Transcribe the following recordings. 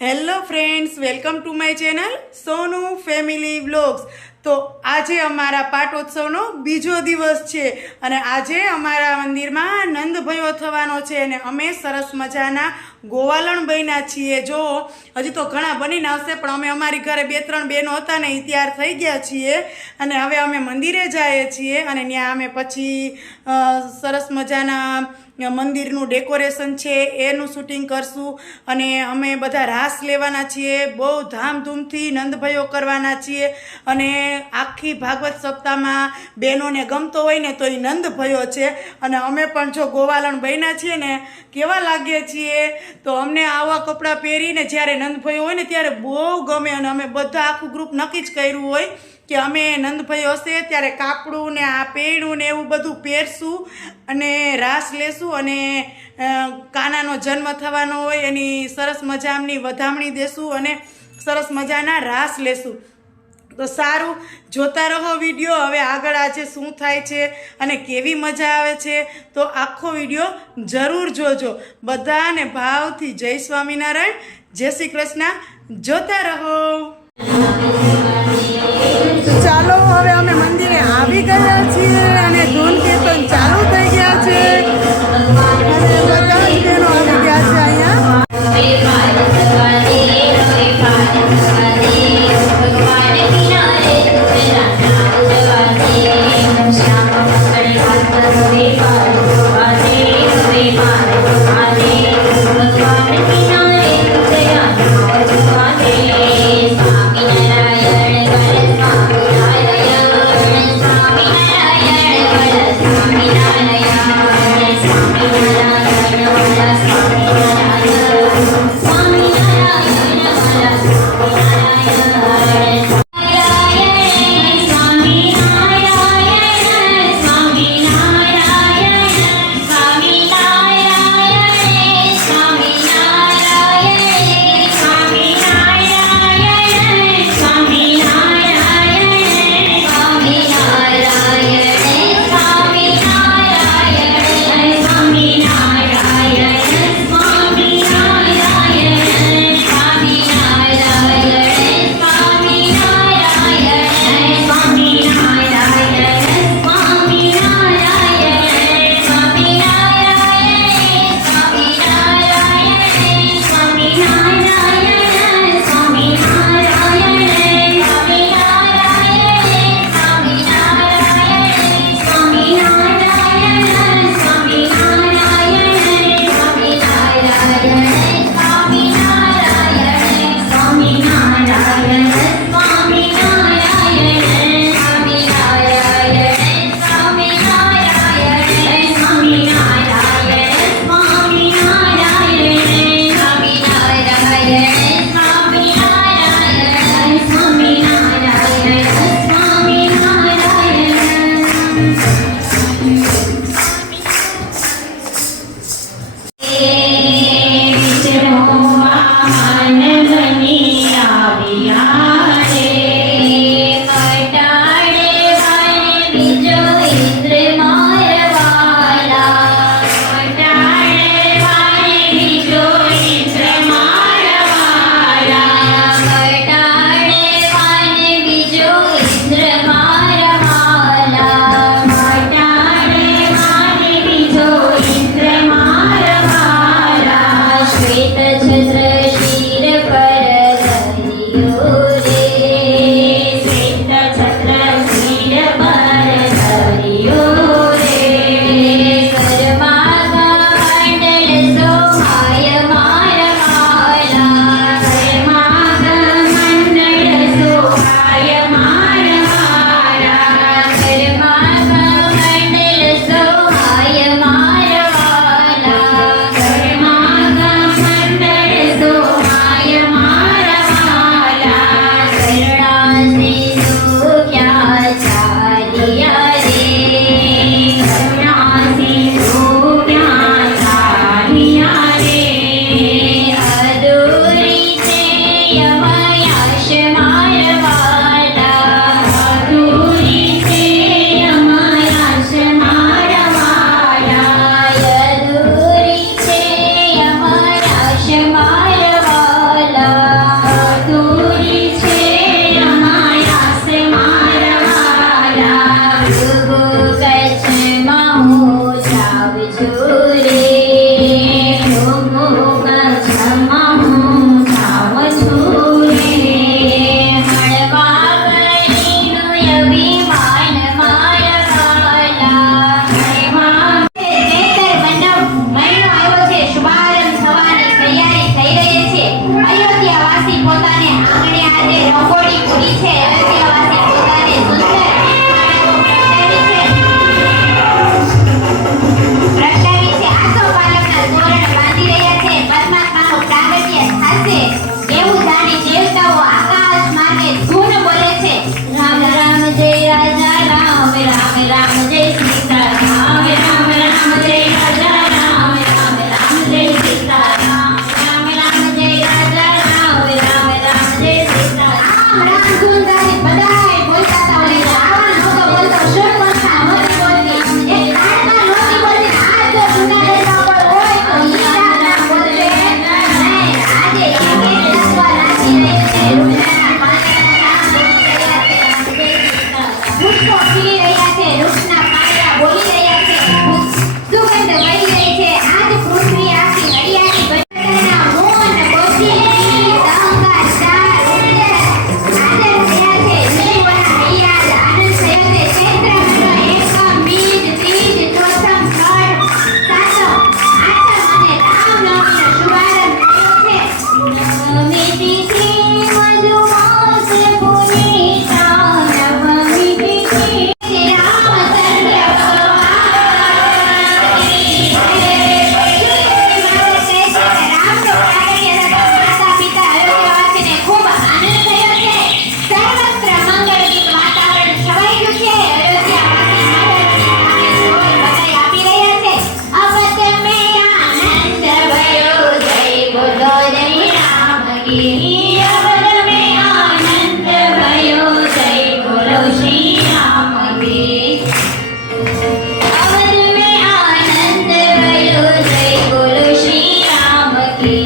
Hello friends welcome to my channel Sonu family vlogs તો આજે અમારા પાટોત્સવનો બીજો દિવસ છે અને આજે અમારા મંદિરમાં નંદભયો થવાનો છે અને અમે સરસ મજાના ગોવાલણ બન્યા છીએ. જો, હજી તો ઘણા બનીને આવશે પણ અમે અમારી ઘરે બે ત્રણ બહેનો હતા ને એ તૈયાર થઈ ગયા છીએ. અને હવે અમે મંદિરે જઈએ છીએ અને ત્યાં અમે પછી સરસ મજાના મંદિરનું ડેકોરેશન છે, એનું શૂટિંગ કરશું અને અમે બધા રાસ લેવાના છીએ, બહુ ધામધૂમથી નંદભયો કરવાના છીએ અને આખી ભાગવત સપ્તાહમાં બહેનોને ગમતો હોય ને તો એ નંદભયો છે. અને અમે પણ જો ગોવાલણ બન્યા છીએ ને, કેવા લાગીએ છીએ? તો અમને આવા કપડાં પહેરીને જ્યારે નંદભયો હોય ને ત્યારે બહુ ગમે અને અમે બધા આખું ગ્રુપ નક્કી જ કર્યું હોય. કે અમે નંદભાઈ હશે ત્યારે કાપડું ને આ પેડું ને એવું બધું પહેરશું અને રાસ લેશું અને કાનાનો જન્મ થવાનો હોય એની સરસ મજાની વધામણી દેશું અને સરસ મજાના રાસ લેશું. તો સારું, જોતા રહો વીડિયો. હવે આગળ આજે શું થાય છે અને કેવી મજા આવે છે તો આખો વીડિયો જરૂર જોજો. બધાને ભાવથી જય સ્વામિનારાયણ. જય શ્રી કૃષ્ણ. જોતા રહો. ચાલો હવે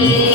Yeah.